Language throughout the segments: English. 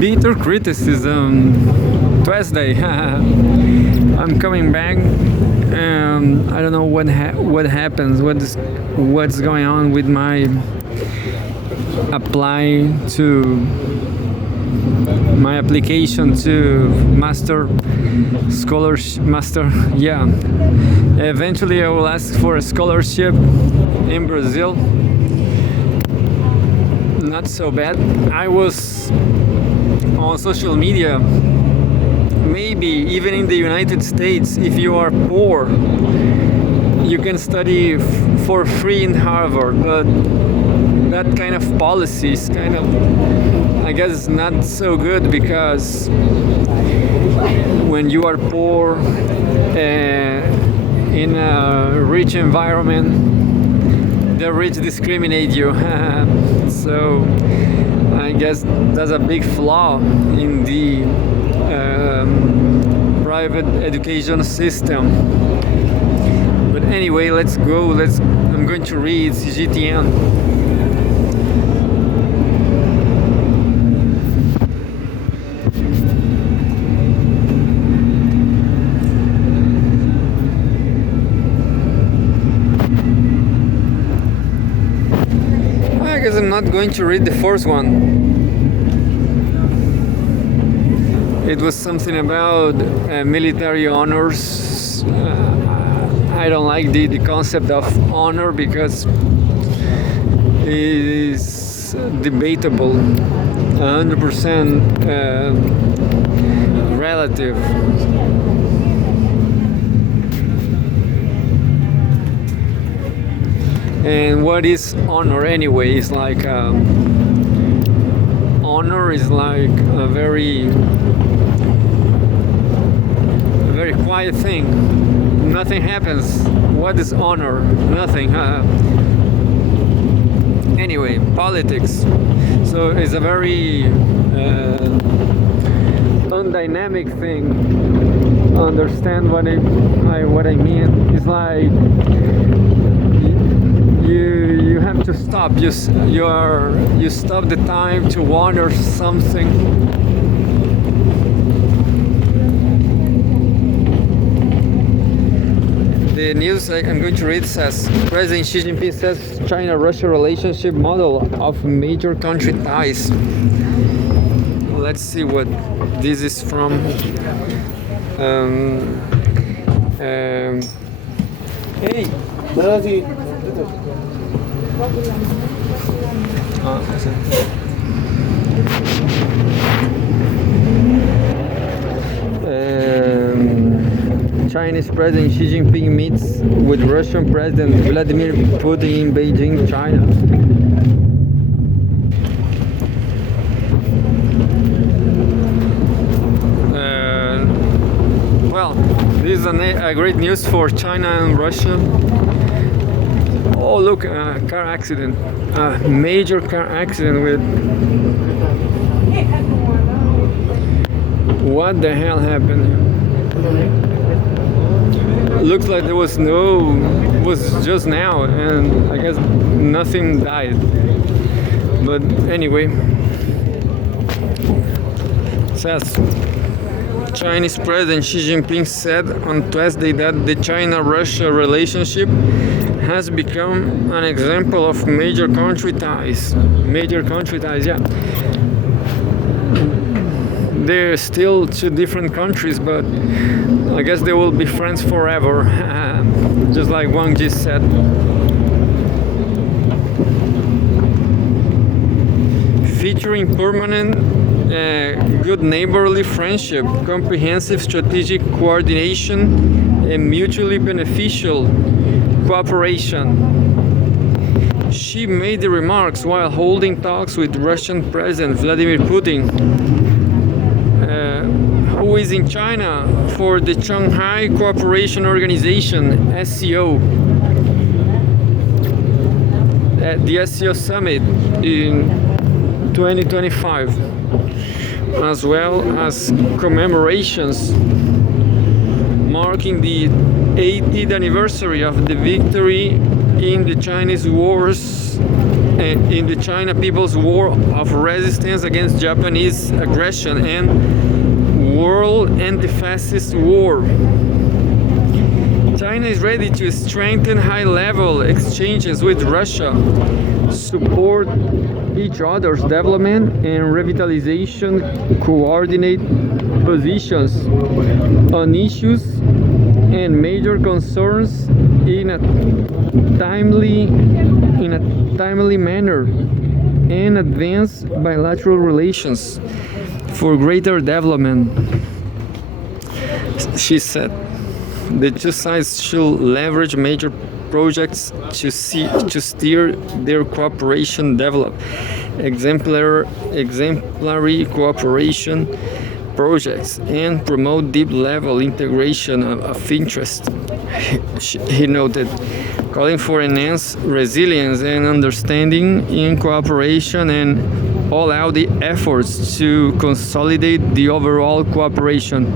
Bitter criticism. Tuesday. I'm coming back. I don't know what happens. What's going on with my my application to master. Yeah. Eventually, I will ask for a scholarship in Brazil. Not so bad. I was on social media, maybe even in the United States, if you are poor, you can study for free in Harvard, but that kind of policy is I guess, not so good, because when you are poor in a rich environment, the rich discriminate you. So I guess that's a big flaw in the private education system. But anyway, let's go. I'm going to read Cgtn. I guess I'm not going to read the first one. It was something about military honors. I don't like the concept of honor, because it is debatable, 100% relative. And what is honor anyway? It's like honor is like a very quiet thing. Nothing happens. What is honor? Nothing. Anyway, politics. So it's a very undynamic thing. Understand what I mean? It's like you have to stop. You stop the time to honor something. The news I'm going to read says President Xi Jinping says China-Russia relationship model of major country ties. Let's see what this is from. Hey. Chinese President Xi Jinping meets with Russian President Vladimir Putin in Beijing, China. Well, this is a great news for China and Russia. Oh, look, car accident. Major car accident with... What the hell happened? Looks like there was just now, and I guess nothing died. But anyway, says Chinese President Xi Jinping said on Tuesday that the China-Russia relationship has become an example of major country ties. Major country ties, yeah. They're still two different countries, but I guess they will be friends forever, just like Wang Ji said. Featuring permanent, good neighborly friendship, comprehensive strategic coordination, and mutually beneficial cooperation. She made the remarks while holding talks with Russian President Vladimir Putin, who is in China for the Shanghai Cooperation Organization (SCO), at the SCO Summit in 2025, as well as commemorations marking the 80th anniversary of the victory in the Chinese Wars in the China People's War of Resistance against Japanese aggression and World Anti-Fascist War. China is ready to strengthen high-level exchanges with Russia, support each other's development and revitalization, coordinate positions on issues and major concerns in a timely manner, and advance bilateral relations for greater development, she said. The two sides should leverage major projects to steer their cooperation develop exemplary cooperation projects and promote deep level integration of interest, he noted, calling for enhanced resilience and understanding in cooperation and all out the efforts to consolidate the overall cooperation.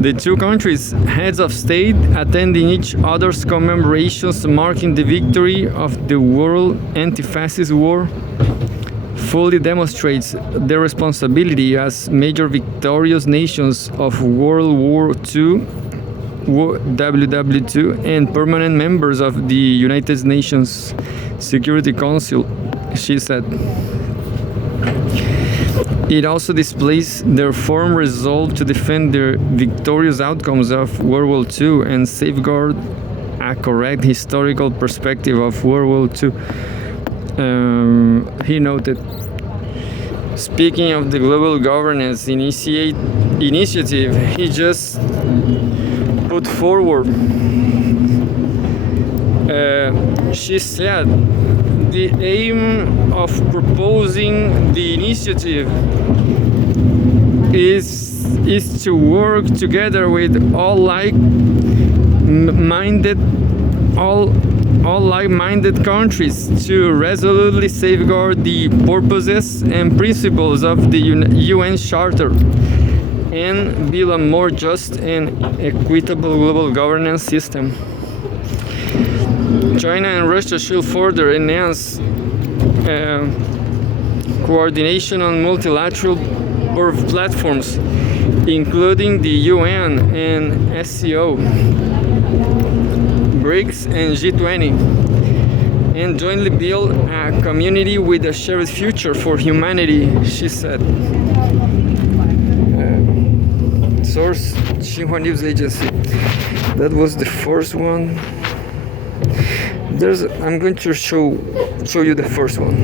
The two countries' heads of state attending each other's commemorations marking the victory of the World Anti-Fascist War fully demonstrates their responsibility as major victorious nations of World War II, WW2, and permanent members of the United Nations Security Council, she said. It also displays their firm resolve to defend the victorious outcomes of World War II and safeguard a correct historical perspective of World War II. He noted, speaking of the global governance initiative he just put forward, she said, the aim of proposing the initiative is to work together with all like-minded countries to resolutely safeguard the purposes and principles of the UN Charter and build a more just and equitable global governance system. China and Russia should further enhance coordination on multilateral platforms, including the UN and SCO, BRICS and G20, and jointly build a community with a shared future for humanity, she said. Source, Xinhua News Agency. That was the first one. I'm going to show you the first one.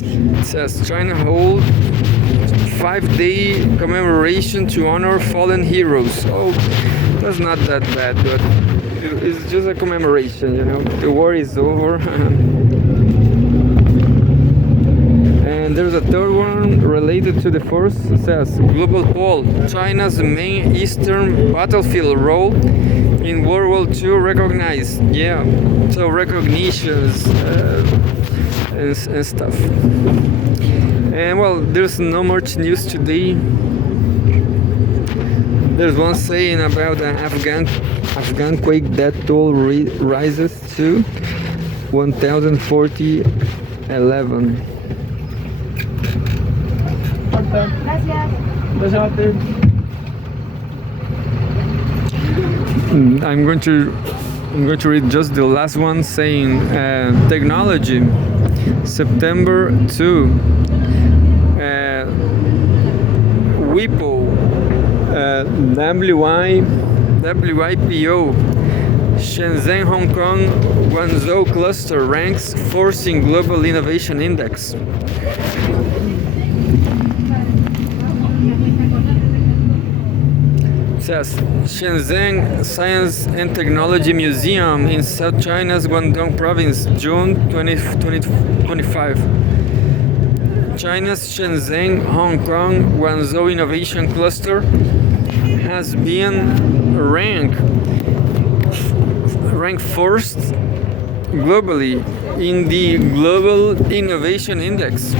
It says China hold 5-day commemoration to honor fallen heroes. Oh, that's not that bad, but it's just a commemoration, you know. The war is over. And there's a third one related to the first. It says global poll: China's main eastern battlefield role in World War II recognized. Yeah, so recognitions and stuff. And well, there's not much news today. There's one saying about an Afghan quake death toll rises to 1,011. I'm going to read just the last one saying technology September 2 WIPO WIPO Shenzhen Hong Kong Guangzhou cluster ranks fourth in global innovation index. Says Shenzhen Science and Technology Museum in South China's Guangdong province, June 2025. China's Shenzhen Hong Kong Guangzhou Innovation Cluster has been ranked first globally in the Global Innovation Index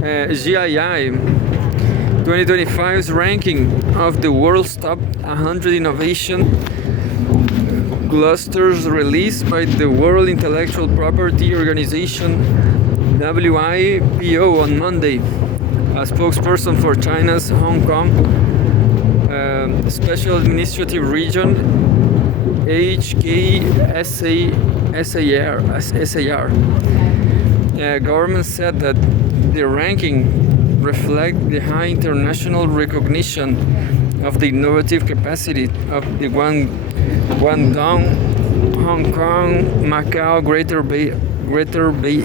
GII 2025's ranking of the world's top 100 innovation clusters released by the World Intellectual Property Organization WIPO on Monday. A spokesperson for China's Hong Kong Special Administrative Region HKSAR government said that the ranking reflects the high international recognition of the innovative capacity of the Guangdong, Hong Kong, Macau, Greater Bay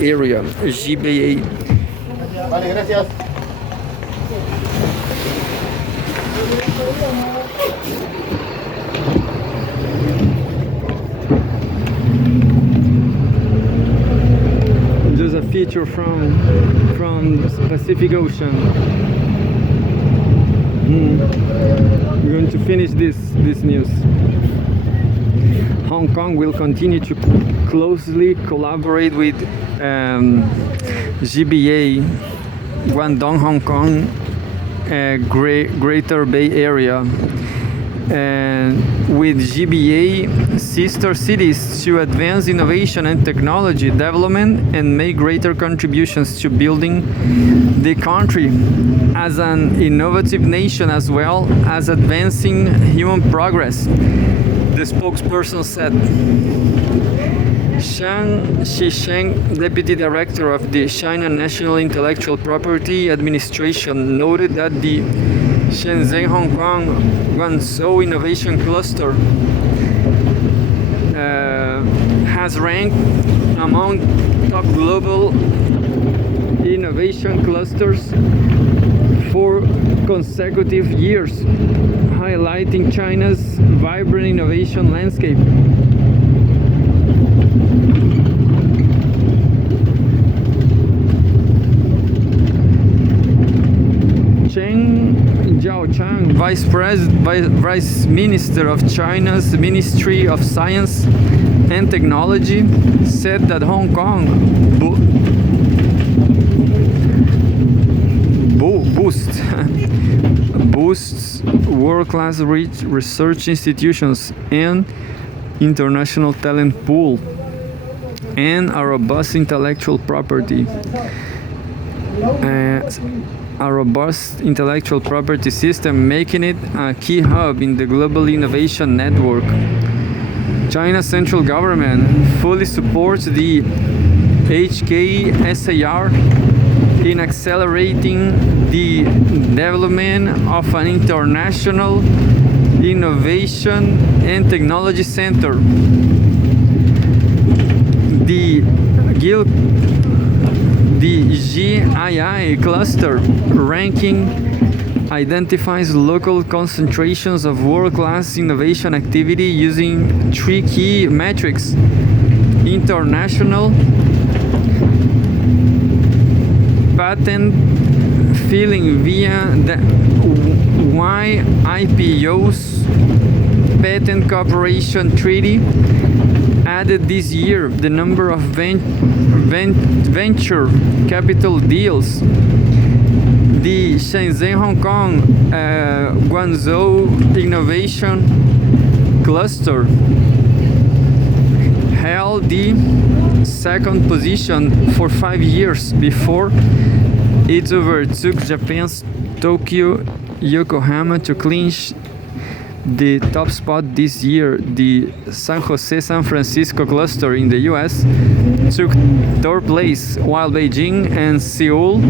Area, GBA. Vale, gracias. Just a feature from Pacific Ocean. We're going to finish this news. Hong Kong will continue to closely collaborate with GBA, Guangdong, Hong Kong, Greater Bay Area, and with GBA sister cities to advance innovation and technology development and make greater contributions to building the country as an innovative nation as well as advancing human progress, the spokesperson said. Shang Shisheng, deputy director of the China National Intellectual Property Administration, noted that the Shenzhen Hong Kong Guangzhou Innovation Cluster has ranked among top global innovation clusters for consecutive years, highlighting China's vibrant innovation landscape. Chen Jiaochang, Vice Minister of China's Ministry of Science and Technology, said that Hong Kong boosts world-class research institutions and international talent pool and a robust intellectual property. A robust intellectual property system, making it a key hub in the global innovation network. China's central government fully supports the HKSAR in accelerating the development of an international innovation and technology center. The GII cluster ranking identifies local concentrations of world-class innovation activity using three key metrics: international patent filing via the YIPO's Patent Cooperation Treaty, added this year the number of venture capital deals. The Shenzhen Hong Kong Guangzhou Innovation Cluster held the second position for 5 years before it overtook Japan's Tokyo Yokohama to clinch the top spot this year. The San Jose San Francisco cluster in the US took third place, while Beijing and Seoul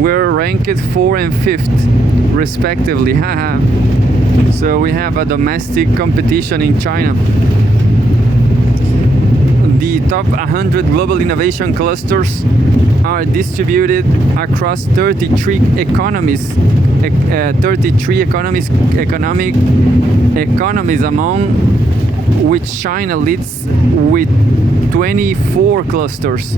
were ranked 4th and 5th respectively. So we have a domestic competition in China. The top 100 global innovation clusters are distributed across 33 economies, economies, among which China leads with 24 clusters,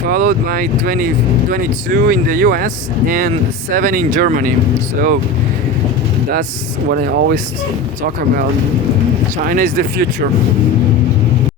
followed by 22 in the US and 7 in Germany. So that's what I always talk about. China is the future.